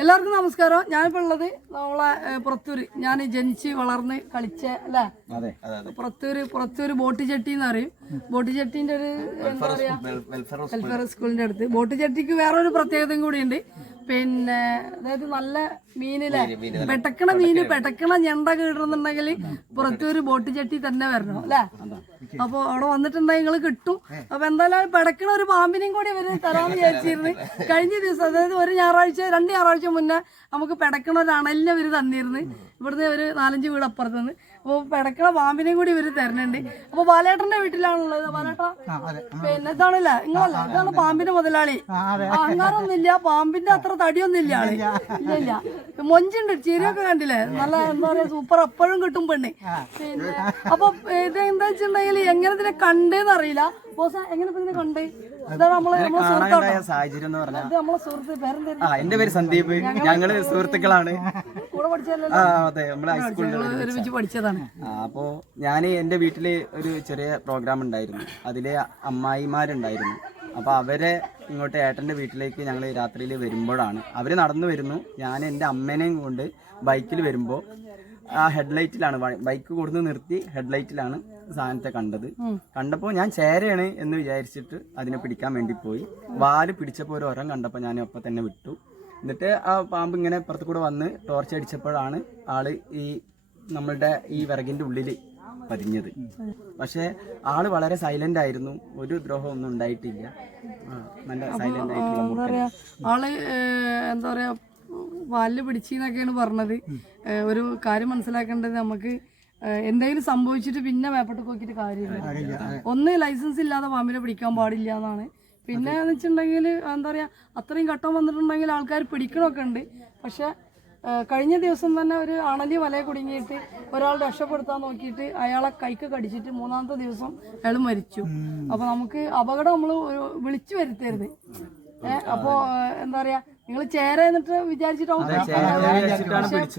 എല്ലാവർക്കും നമസ്കാരം. ഞാനിപ്പോൾ ഉള്ളത് നമ്മളെ പുറത്തൂര്. ഞാൻ ജനിച്ച് വളർന്ന് കളിച്ച അല്ലേ? പുറത്തൂര് പുറത്തൂര് ബോട്ട് ചട്ടി എന്ന് പറയും. ബോട്ട് ചട്ടീന്റെ ഒരു എന്താ പറയാ വെൽഫെയർ സ്കൂളിന്റെ അടുത്ത്. ബോട്ട് ചട്ടിക്ക് വേറൊരു പ്രത്യേകതയും കൂടിയുണ്ട്. പിന്നെ അതായത് നല്ല മീനിലെ പെട്ടക്കണ മീന് പെട്ടക്കണ ഞണ്ട കിടന്നുണ്ടെങ്കിൽ പുറത്തൊരു ബോട്ട് ചട്ടി തന്നെ വരണം അല്ലേ? അപ്പൊ അവിടെ വന്നിട്ടുണ്ടെങ്കിൽ നിങ്ങൾ കിട്ടും. അപ്പൊ എന്തായാലും പെടക്കണ ഒരു പാമ്പിനെയും കൂടി അവർ തരാമെന്ന് വിചാരിച്ചിരുന്നു. കഴിഞ്ഞ ദിവസം അതായത് ഒരു ഞായറാഴ്ച രണ്ട് ഞായറാഴ്ച മുന്നേ നമുക്ക് പെടക്കണ ഒരു അണലിനെ അവർ തന്നിരുന്നു. ഇവിടുന്ന് ഒരു നാലഞ്ച് വീട് അപ്പുറത്ത് നിന്ന് അപ്പോൾ പെടക്കള പാമ്പിനെയും കൂടി ഇവർ തരണുണ്ട്. അപ്പൊ ബാലേട്ടന്റെ വീട്ടിലാണുള്ളത്. ബാലേട്ട പിന്നെ ഇതാണല്ലേ? നിങ്ങളല്ല ഇതാണ് പാമ്പിന്റെ മുതലാളി. അങ്ങാറൊന്നുമില്ല പാമ്പിന്റെ അത്ര തടിയൊന്നുമില്ല ആൾ. ഇല്ല. ഇല്ല മൊഞ്ചുണ്ട്. ചിരിയൊക്കെ കണ്ടില്ലേ? നല്ല എന്താ പറയാ സൂപ്പർ. എപ്പോഴും കിട്ടും പെണ്ണി. പിന്നെ അപ്പൊ ഇത് എന്താ വെച്ചിട്ടുണ്ടെങ്കിൽ എങ്ങനെ ഇതിനെ കണ്ടേന്ന് അറിയില്ല. ബോസ എങ്ങനെ ഇതിനെ കണ്ട്? സാഹചര്യം എന്ന് പറഞ്ഞാൽ എന്റെ പേര് സന്ദീപ്. ഞങ്ങൾ സുഹൃത്തുക്കളാണ്. ആ അതെ നമ്മൾ ഹൈസ്കൂളിൽ ഒരുമിച്ച് പഠിച്ചതാണ്. അപ്പോൾ ഞാൻ എന്റെ വീട്ടിൽ ഒരു ചെറിയ പ്രോഗ്രാം ഉണ്ടായിരുന്നു. അതിലെ അമ്മായിമാരുണ്ടായിരുന്നു. അപ്പൊ അവരെ ഇങ്ങോട്ട് ഏട്ടന്റെ വീട്ടിലേക്ക് ഞങ്ങൾ രാത്രിയിൽ വരുമ്പോഴാണ്. അവർ നടന്നു വരുന്നു. ഞാൻ എന്റെ അമ്മേനെയും കൊണ്ട് ബൈക്കിൽ വരുമ്പോൾ ആ ഹെഡ്ലൈറ്റിലാണ് ബൈക്ക് കൊടുത്ത് നിർത്തി ഹെഡ്ലൈറ്റിലാണ് സാധനത്തെ കണ്ടത്. കണ്ടപ്പോൾ ഞാൻ ചേരയാണ് എന്ന് വിചാരിച്ചിട്ട് അതിനെ പിടിക്കാൻ വേണ്ടി പോയി. വാൽ പിടിച്ചപ്പോൾ ഒരു ഒരം കണ്ടപ്പോൾ ഞാൻ ഒപ്പം തന്നെ വിട്ടു. എന്നിട്ട് ആ പാമ്പ് ഇങ്ങനെ പുറത്തു കൂടെ വന്ന് ടോർച്ച് അടിച്ചപ്പോഴാണ് ആൾ ഈ നമ്മളുടെ ഈ വിറകിന്റെ ഉള്ളിൽ പതിഞ്ഞത്. പക്ഷെ ആൾ വളരെ സൈലന്റ് ആയിരുന്നു. ഒരു ദ്രോഹം ഒന്നും ഉണ്ടായിട്ടില്ല. നല്ല സൈലന്റ് ആയിട്ടുള്ള എന്താ പറയാ ആൾ എന്താ പറയാ വാലിൽ പിടിച്ചെന്നൊക്കെയാണ് പറഞ്ഞത്. ഒരു കാര്യം മനസ്സിലാക്കേണ്ടത് നമുക്ക് എന്തെങ്കിലും സംഭവിച്ചിട്ട് പിന്നെ വേപ്പട്ട് നോക്കിയിട്ട് കാര്യമില്ല. ഒന്ന് ലൈസൻസ് ഇല്ലാതെ പാമ്പിനെ പിടിക്കാൻ പാടില്ല എന്നാണ് പിന്നെ എന്ന് വെച്ചിട്ടുണ്ടെങ്കിൽ എന്താ പറയാ അത്രയും ഘട്ടം വന്നിട്ടുണ്ടെങ്കിൽ ആൾക്കാർ പിടിക്കണമൊക്കെ ഉണ്ട്. പക്ഷെ കഴിഞ്ഞ ദിവസം തന്നെ ഒരു അണലി വലയെ കുടുങ്ങിയിട്ട് ഒരാൾ രക്ഷപ്പെടുത്താൻ നോക്കിയിട്ട് അയാളെ കൈക്ക് കടിച്ചിട്ട് മൂന്നാമത്തെ ദിവസം അയാൾ മരിച്ചു. അപ്പൊ നമുക്ക് അപകടം നമ്മൾ വിളിച്ചു വരുത്തരുത്. അപ്പോ എന്താ പറയാ നിങ്ങൾ ചേര എന്നിട്ട്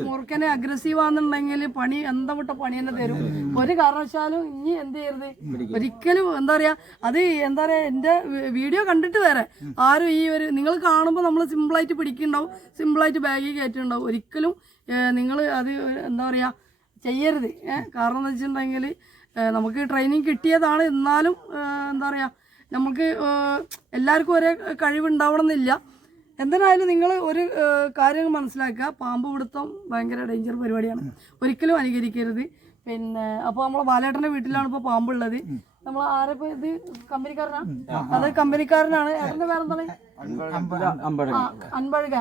മുറുക്കനെ അഗ്രസീവ് ആണെന്നുണ്ടെങ്കിൽ പണി എന്താ വിട്ട പണി തന്നെ തരും. ഒരു കാരണവശാലും ഇനി എന്ത് ചെയ്യരുത്? ഒരിക്കലും എന്താ പറയാ അത് എന്താ പറയാ എന്റെ വീഡിയോ കണ്ടിട്ട് വേറെ ആരും ഈ ഒരു നിങ്ങൾ കാണുമ്പോൾ നമ്മൾ സിമ്പിളായിട്ട് പിടിക്കുന്നുണ്ടാവും. സിമ്പിളായിട്ട് ബാഗിൽ കയറ്റുണ്ടാവും ഒരിക്കലും നിങ്ങൾ അത് എന്താ പറയാ ചെയ്യരുത്. ഏഹ് കാരണം എന്ന് വെച്ചിട്ടുണ്ടെങ്കിൽ നമുക്ക് ട്രെയിനിങ് കിട്ടിയതാണ്. എന്നാലും എന്താ പറയാ നമുക്ക് എല്ലാവർക്കും ഒരേ കഴിവുണ്ടാവണം എന്നില്ല എന്തിനായാലും നിങ്ങൾ ഒരു കാര്യം മനസ്സിലാക്കുക. പാമ്പ് പിടുത്തം ഭയങ്കര ഡേഞ്ചർ പരിപാടിയാണ്. ഒരിക്കലും അനുകരിക്കരുത്. പിന്നെ അപ്പോൾ നമ്മളെ ബാലേട്ടന്റെ വീട്ടിലാണ് ഇപ്പോൾ പാമ്പുള്ളത്. നമ്മൾ ആരപ്പോൾ ഇത് കമ്പനിക്കാരനാണ് അത് കമ്പനിക്കാരനാണ്. ഏട്ടന്റെ പേരെന്താണ്? അൻപഴുക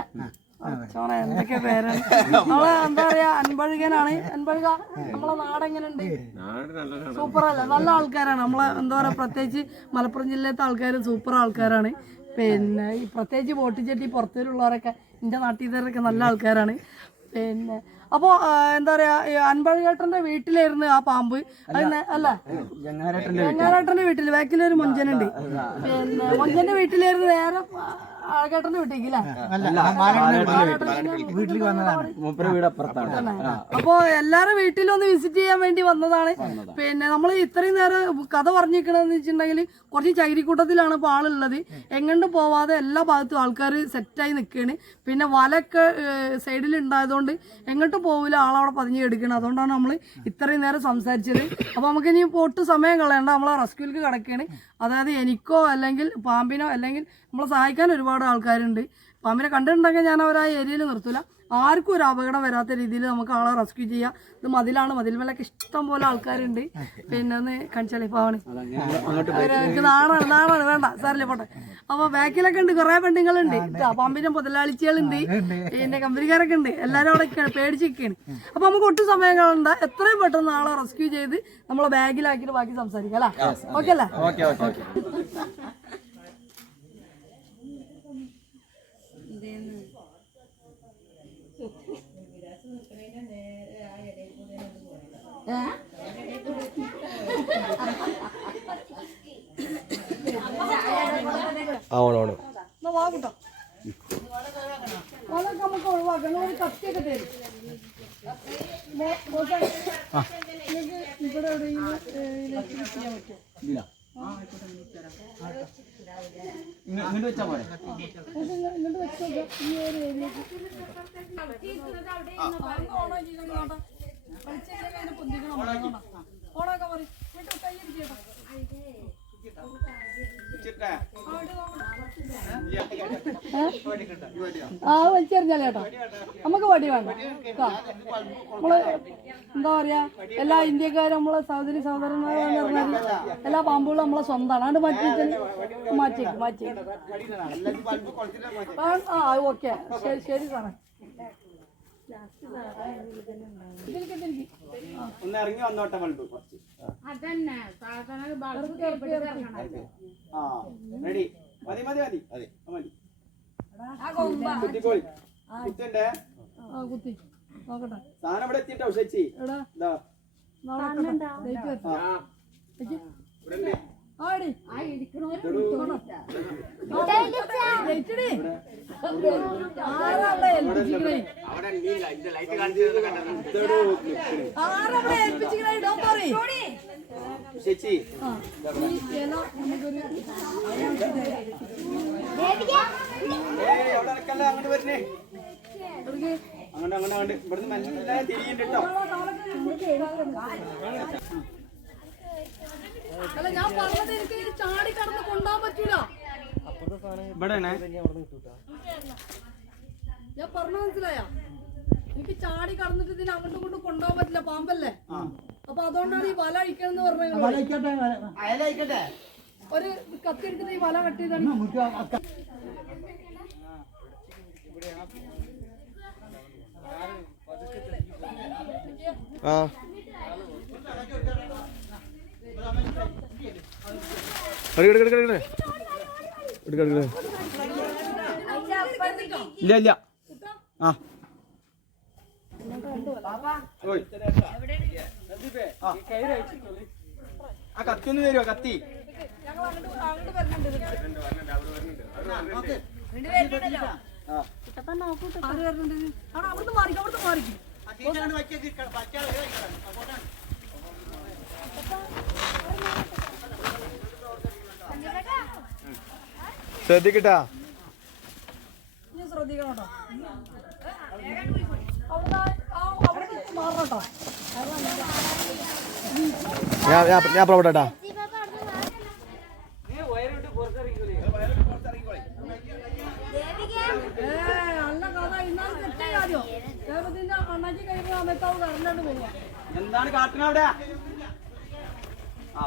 എന്തൊക്കെ പേരാണ് നമ്മളെ എന്താ പറയാ അൻപഴുകനാണ്. അൻപഴുക നമ്മളെ നാടെങ്ങനെയുണ്ട് സൂപ്പർ അല്ല നല്ല ആൾക്കാരാണ്. നമ്മളെ എന്താ പറയാ പ്രത്യേകിച്ച് മലപ്പുറം ജില്ലത്തെ ആൾക്കാർ സൂപ്പർ ആൾക്കാരാണ്. പിന്നെ ഈ പ്രത്യേകിച്ച് ബോട്ടിച്ചട്ടി പുറത്തേലുള്ളവരൊക്കെ എന്റെ നാട്ടിൽ നല്ല ആൾക്കാരാണ്. പിന്നെ അപ്പോൾ എന്താ പറയാ അൻപഴുകേട്ടന്റെ വീട്ടിലായിരുന്നു ആ പാമ്പ്. അല്ല. ജങ്ങാരേട്ടന്റെ വീട്ടിൽ. ബാക്കിലൊരു മൊഞ്ചനുണ്ട്. പിന്നെ മൊഞ്ചന്റെ വീട്ടിലായിരുന്നു നേരെ വീട്ടിലേക്ക് വന്നതാണ്. മൂപ്പര വീട് അപ്പുറത്താണ്. അപ്പോ എല്ലാരും വീട്ടിലും ഒന്ന് വിസിറ്റ് ചെയ്യാൻ വേണ്ടി വന്നതാണ്. പിന്നെ നമ്മൾ ഇത്രയും നേരം കഥ പറഞ്ഞിരിക്കണെന്ന് വെച്ചിട്ടുണ്ടെങ്കിൽ കുറച്ച് ചകിരിക്കൂട്ടത്തിലാണ് ഇപ്പൊ ആളുള്ളത്. എങ്ങോട്ടും പോവാതെ എല്ലാ ഭാഗത്തും ആൾക്കാർ സെറ്റായി നിൽക്കുകയാണ് പിന്നെ വലൊക്കെ സൈഡിൽ ഉണ്ടായതുകൊണ്ട് എങ്ങോട്ടും പോവില്ല. ആളവിടെ പതിഞ്ഞ് എടുക്കണം അതുകൊണ്ടാണ് നമ്മൾ ഇത്രയും നേരം സംസാരിച്ചത്. അപ്പൊ നമുക്ക് ഇനി പോട്ട് സമയം കളയണ്ട. നമ്മളെ റെസ്ക്യൂലേക്ക് കിടക്കുകയാണ് അതായത് എനിക്കോ അല്ലെങ്കിൽ പാമ്പിനോ അല്ലെങ്കിൽ നമ്മളെ സഹായിക്കാൻ ഒരുപാട് ആൾക്കാരുണ്ട്. പാമ്പിനെ കണ്ടിട്ടുണ്ടെങ്കിൽ ഞാൻ അവർ ആ ഏരിയയിൽ നിർത്തില്ല ആർക്കും ഒരു അപകടം വരാത്ത രീതിയിൽ നമുക്ക് ആളെ റെസ്ക്യൂ ചെയ്യാം. ഇത് മതിലാണ്. മതിൽ മേലൊക്കെ ഇഷ്ടം പോലെ ആൾക്കാരുണ്ട്. പിന്നെ ഒന്ന് കണിച്ചളിപ്പാണ് പാവാണ് എനിക്ക് നാണാണ് നാണാണ് വേണ്ട. സാറില്ല പോട്ടെ. അപ്പൊ ബാക്കിലൊക്കെ ഉണ്ട്. കുറെ പെണ്ണുങ്ങളുണ്ട്. പാമ്പിന്റെ മുതലാളിച്ചികളുണ്ട്. പിന്നെ കമ്പനിക്കാരൊക്കെ ഉണ്ട്. എല്ലാരും അവിടെ പേടിച്ചിരിക്കുകയാണ് അപ്പൊ നമുക്ക് ഒട്ടും സമയം കാണണ്ട എത്രയും പെട്ടെന്ന് ആളെ റെസ്ക്യൂ ചെയ്ത് നമ്മളെ ബാഗിലാക്കിട്ട് ബാക്കി സംസാരിക്കാം അല്ലേ? ഓക്കെ അല്ലേ? ഓക്കെ ഓക്കെ ഓക്കെ ആവണോണ് എന്നാ വാ കൂട്ടോ അതൊക്കെ നമുക്ക് ഒഴിവാക്കാം നിങ്ങൾ ഒരു കത്തിയൊക്കെ തരും മോ- മോശം. നിങ്ങൾക്ക് ഇവിടെ എവിടെയെങ്കിലും ഇലക്ട്രിക് ചെയ്യാൻ പറ്റുമോ? ഇല്ല. ആ, ആയിക്കോട്ടെ, ഞാൻ തരാം. ഇങ്ങ- ഇങ്ങോട്ട് വെച്ചാ പോരെ? ഇങ്ങോട്ട് വെച്ചോ ഈ ഒരു ഏരിയക്ക്. ആ വലിച്ചെറിഞ്ഞാലേ കേട്ടോ നമുക്ക് വടി വേണ്ട നമ്മൾ എന്താ പറയാ എല്ലാ ഇന്ത്യക്കാരും നമ്മളെ സഹോദരി സഹോദരന്മാരെന്ന് പറഞ്ഞാൽ എല്ലാ പാമ്പുകളും നമ്മളെ സ്വന്തമാണ് അത് മാറ്റി മാറ്റി മാറ്റി ആ ഓക്കെ. ശരി ശരി സാറേ. ഒന്ന് ഇറങ്ങി വന്നോട്ടെ ബൾബ് കുറച്ച്. ആ. റെഡി മതി മതി മതി. അതെ. മതി. ആ കൊമ്പ കുത്തിക്കോളി കുത്തിണ്ടേ ആ കുത്തി നോക്കട്ടെ. സാധനം ഇവിടെ എത്തിട്ടോ ചേച്ചി? ഇതാ. ഇവിടെ ആടി. ആ ഇരിക്കണോര് ലൈറ്റ്. ആരാ അവിടെ. ആരാ ഏൽപ്പിച്ചിക്കണേ? Worry. ഉഷച്ചി ആ, ഈ ഇല നമുക്കൊരു ഏയ് അവിടെ വരണേ. അങ്ങോട്ട് അങ്ങോട്ട് അങ്ങോട്ട് ഇവിടുന്ന് മനസ്സിലായി തിരിയുണ്ട് കേട്ടോ. അല്ല ഞാൻ പറഞ്ഞത് എനിക്ക് ചാടി കടന്ന് കൊണ്ടാൻ പറ്റൂല. ഇവിടെയാണ്. ഞാൻ പറഞ്ഞ മനസ്സിലായ? എനിക്ക് ചാടി കടന്നിട്ട് ഇതിന് അങ്ങോട്ടും ഇങ്ങോട്ടും കൊണ്ടുപോകാൻ പറ്റില്ല പാമ്പല്ലേ? ആ. അപ്പൊ അതുകൊണ്ടാണ് ഈ വല അഴിക്കണെന്ന് പറഞ്ഞത് ഒരു കത്തി എടുത്തിട്ട് ഈ വല കട്ട് ചെയ്താണ് ആ. ഇല്ല ഇല്ല. ആ. ആ. കത്തി ഒന്ന് തരുമോ കത്തി. ഞങ്ങൾ കഴിയുന്ന ഞാൻ പ്രോട്ടാ പോവുക എന്താണ് കാട്ടണ അവിടെ? ആ.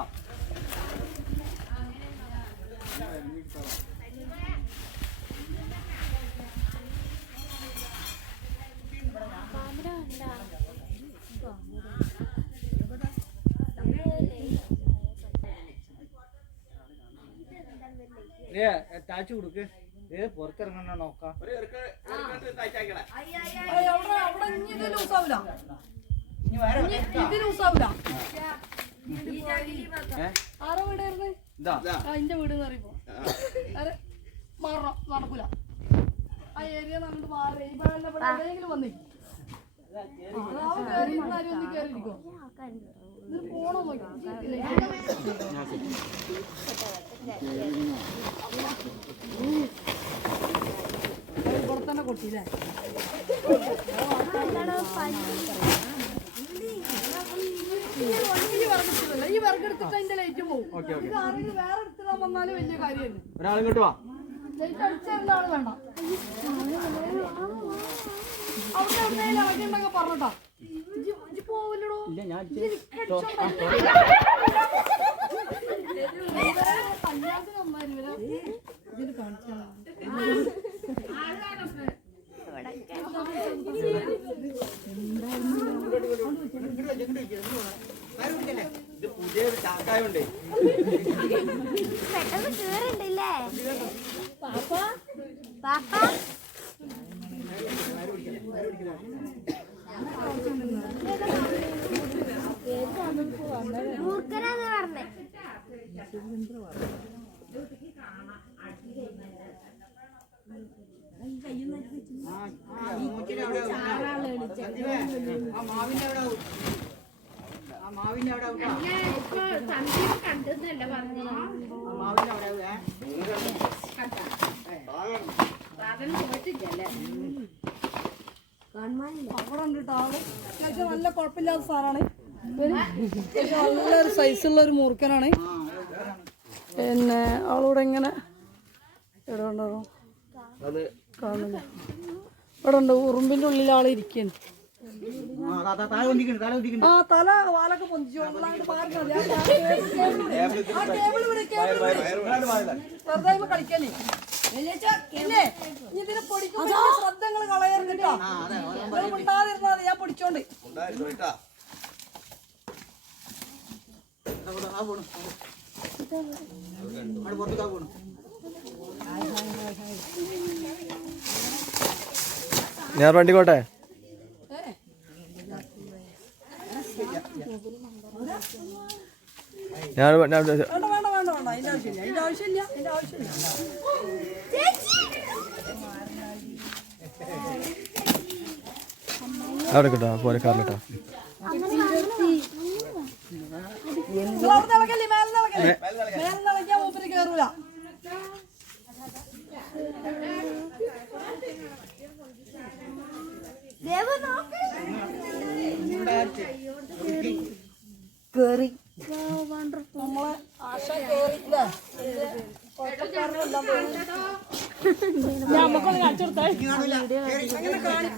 ടാച്ച് കൊടുക്ക്. ഏ പുറത്തിറങ്ങണ നോക്കാം? ആരോ വീടായിരുന്നു എന്റെ വീട് എന്ന് പറയുമ്പോ. മാറണം നടക്കൂല. ആ ഏരിയ അങ്ങോട്ട് മാറി. ഇവിടെ എവിടെയെങ്കിലും വന്നേ. അതാവും കയറിയിരുന്ന ആരും ഒന്ന് കയറിയിരിക്കോ ഇതിന് പോണോ നോക്കി ഇവിടെ തന്നെ കൊട്ടിയില്ലേ ഈ അതിന്റെ ലൈറ്റ് പോകും ഇത് ആരെങ്കിലും വേറെ എടുത്തിടാൻ വന്നാലും വലിയ ഒരാൾ ഇങ്ങോട്ട് വാ ലൈറ്റ് അടിച്ചിരുന്ന ആൾ വേണ്ട അവിടെ ഇല്ല ഞാൻ ഇത് പുതിയൊരു ചാക്കായോണ്ടേ പെട്ടെന്ന് കേറുണ്ടല്ലേ? പാപ്പ പാപ്പ? മൂർഖനാന്ന് അവിടെ കണ്ടെന്നല്ല പറഞ്ഞു. സാധനം ചോദിച്ചില്ലല്ലേ അവിടെ ഉണ്ട് കേട്ടോ ആൾ നല്ല കുഴപ്പമില്ലാത്ത സാറാണ് നല്ലൊരു സൈസുള്ള ഒരു മൂർഖനാണ് പിന്നെ ആളൂടെ ഇങ്ങനെ ഇവിടെ ഉണ്ടോ കാണുന്നില്ല ഇവിടെ ഉണ്ട് ഉറുമ്പിന്റെ ഉള്ളിൽ ആൾ ഇരിക്കുന്നു ആ തല വാലൊക്കെ പൊന്തിച്ചു ടേബിൾ ഇതിനെ പൊടിക്കുമ്പോ ശ്രദ്ധങ്ങൾ കളയരുത് കേട്ടോ. ഞാൻ പൊടിച്ചോണ്ട്. ഞാൻ വണ്ടി കോട്ടെ ഞാൻ ഞാൻ- വേണ്ട വേണ്ട വേണ്ട വേണ്ട. അതിന്റെ ആവശ്യമില്ല അതിന്റെ ആവശ്യമില്ല അതിന്റെ ആവശ്യമില്ല. അവിടെ കേട്ടോ? പോലെ കാറിലിട്ടോ ദേവ അവിടെ ഇളകല്ലേ മേലെ ഇളകല്ലേ മേലെ ഇളകിയാ മൂപ്പര് കേറൂല ദേവു നോക്ക് കേറി നമ്മളെ ആശ കേറിയില്ലേ അങ്ങനെ കാണിക്കൂല കേട്ടോ നമ്മൾ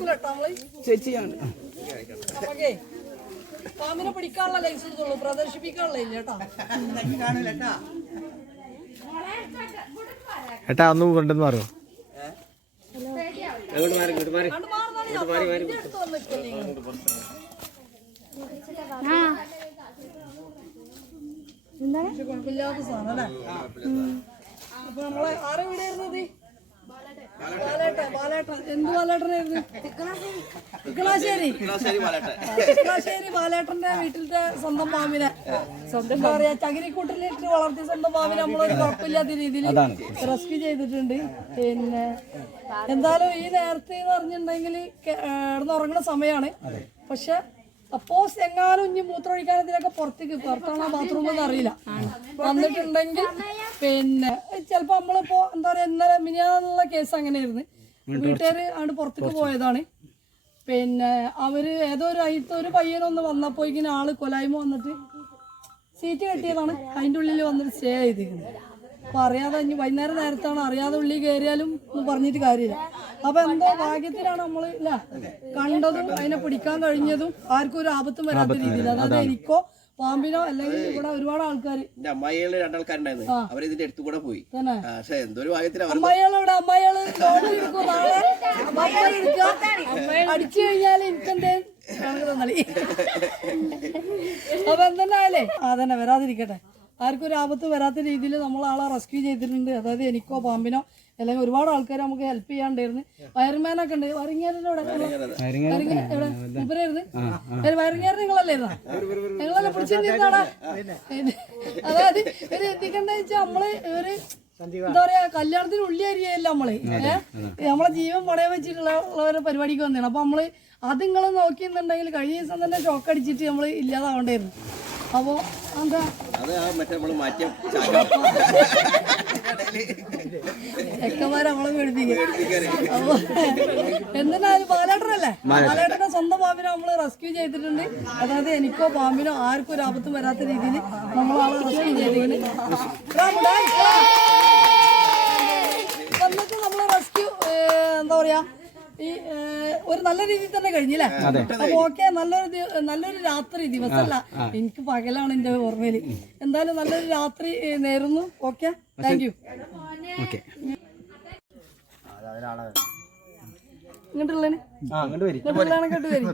ചേച്ചിയാണ്. പാമ്പിനെ പിടിക്കാനുള്ള ലൈസൻസ് ഉള്ളൂ പ്രദർശിപ്പിക്കാനുള്ള ഇല്ല കേട്ടോ. ഏട്ടാ ഒന്ന് കൊണ്ടെന്ന് അല്ലേ? അപ്പൊ നമ്മളെ ആരെ വീടായിരുന്നത് എന്ത് ബാലേട്ടനായിരുന്നു ഇക്കളാശ്ശേരി ഇക്കളാശ്ശേരി ബാലേട്ടന്റെ വീട്ടിലത്തെ സ്വന്തം പാമ്പിനെ സ്വന്തം എന്താ പറയാ ചകിരിക്കൂട്ടിലിട്ട് വളർത്തിയ സ്വന്തം പാമ്പിനെ നമ്മളൊരു കുഴപ്പമില്ലാത്ത രീതിയിൽ റെസ്ക്യൂ ചെയ്തിട്ടുണ്ട്. പിന്നെ എന്തായാലും ഈ നേരത്തെ എന്ന് പറഞ്ഞിട്ടുണ്ടെങ്കിൽ കിടന്നുറങ്ങുന്ന സമയമാണ്. പക്ഷെ സപ്പോസ് എങ്ങാനും ഇനി മൂത്രമൊഴിക്കാൻ ഇതിനൊക്കെ പുറത്തേക്ക് പുറത്താണോ ബാത്റൂം എന്ന് അറിയില്ല. വന്നിട്ടുണ്ടെങ്കിൽ പിന്നെ ചിലപ്പോ നമ്മളിപ്പോ എന്താ പറയാ ഇന്നലെ മിനിയാന്നുള്ള കേസ് അങ്ങനെയായിരുന്നു. വീട്ടുകാര് ആണ് പുറത്തേക്ക് പോയതാണ്. പിന്നെ അവർ ഏതോ ഒരു അയിത്ത ഒരു പയ്യനൊന്ന് വന്നപ്പോ ഇങ്ങനെ ആൾ കൊലായ്മ വന്നിട്ട് സീറ്റ് കെട്ടിയതാണ്. അതിന്റെ ഉള്ളിൽ വന്നിട്ട് സ്റ്റേ ചെയ്തിരിക്കുന്നത് അപ്പൊ അറിയാതെ ഇനി വൈകുന്നേരം നേരത്താണ്. അറിയാതെ ഉള്ളി കയറിയാലും ഒന്നും പറഞ്ഞിട്ട് കാര്യമില്ല. അപ്പൊ എന്തോ ഭാഗ്യത്തിലാണ് നമ്മൾ ഇല്ല കണ്ടതും അതിനെ പിടിക്കാൻ കഴിഞ്ഞതും ആർക്കും ഒരു ആപത്തും വരാത്ത രീതിയിൽ. അതായത് എനിക്കോ പാമ്പിനോ അല്ലെങ്കിൽ ഇവിടെ ഒരുപാട് ആൾക്കാർ എന്റെ അമ്മായികൾ രണ്ടാൾക്കാരുണ്ടായിരുന്നു. അവർ ഇതിന്റെ അടുത്ത് കൂടെ പോയി. പക്ഷെ എന്തോ ഒരു ഭാഗ്യത്തിന് അവർ അമ്മായികളവിടെ അമ്മായികൾ ലോട്ടറി എടുക്കും നാളെ. അമ്മായി എടുക്കുക അടിച്ചു കഴിഞ്ഞാൽ അപ്പൊ എന്തെന്നാലേ ആ തന്നെ വരാതിരിക്കട്ടെ. ആർക്കും ഒരു ആപത്ത് വരാത്ത രീതിയിൽ നമ്മൾ ആളെ റെസ്ക്യൂ ചെയ്തിട്ടുണ്ട്. അതായത് എനിക്കോ പാമ്പിനോ അല്ലെങ്കിൽ ഒരുപാട് ആൾക്കാർ നമുക്ക് ഹെൽപ്പ് ചെയ്യാണ്ടായിരുന്നു. വയർമാനൊക്കെ ഉണ്ട്. മൂപ്പരായിരുന്നു. വയറിങ്ങേറി നിങ്ങളല്ലേ? നിങ്ങളല്ലേ പിടിച്ചിരുന്നാടാ അതായത് ഇവർ എന്തിക്കണ്ടെന്ന് വെച്ചാൽ നമ്മൾ ഒരു എന്താ പറയാ കല്യാണത്തിന് ഉള്ളി അരിയല്ല നമ്മൾ. നമ്മളെ ജീവൻ പടയ വെച്ചിട്ടുള്ള പരിപാടിക്ക് വന്നതാണ്. അപ്പൊ നമ്മൾ അത് നിങ്ങൾ നോക്കിയെന്നുണ്ടെങ്കിൽ കഴിഞ്ഞ ദിവസം തന്നെ ഷോക്ക് അടിച്ചിട്ട് നമ്മൾ ഇല്ലാതാവണ്ടായിരുന്നു. അപ്പോ എന്താ അത് ആ മറ്റേ നമ്മൾ മാറ്റിയ ചെക്കന്മാരെ നമ്മളെ പേടിപ്പിക്കും. അപ്പൊ എന്തിനായാലും ബാലേട്ടനല്ലേ ബാലേട്ടന്റെ സ്വന്തം പാമ്പിനെ നമ്മൾ റെസ്ക്യൂ ചെയ്തിട്ടുണ്ട്. അതായത് എനിക്കോ പാമ്പിനോ ആർക്കും ഒരു ആപത്തും വരാത്ത രീതിയിൽ നമ്മൾ ആളെ റെസ്ക്യൂ ചെയ്തിട്ടുണ്ട് എന്നിട്ട് നമ്മൾ റെസ്ക്യൂ എന്താ പറയാ ഈ ഒരു നല്ല രീതിയിൽ തന്നെ കഴിഞ്ഞില്ലേ? അപ്പൊ ഓക്കെ നല്ലൊരു നല്ലൊരു രാത്രി ദിവസമല്ല എനിക്ക് പകലാണ് എന്റെ ഓർമ്മയിൽ എന്തായാലും നല്ലൊരു രാത്രി നേരുന്നു. Okay thank you. വരി. ഇങ്ങോട്ടുള്ളതാണ് കേട്ട് വരി.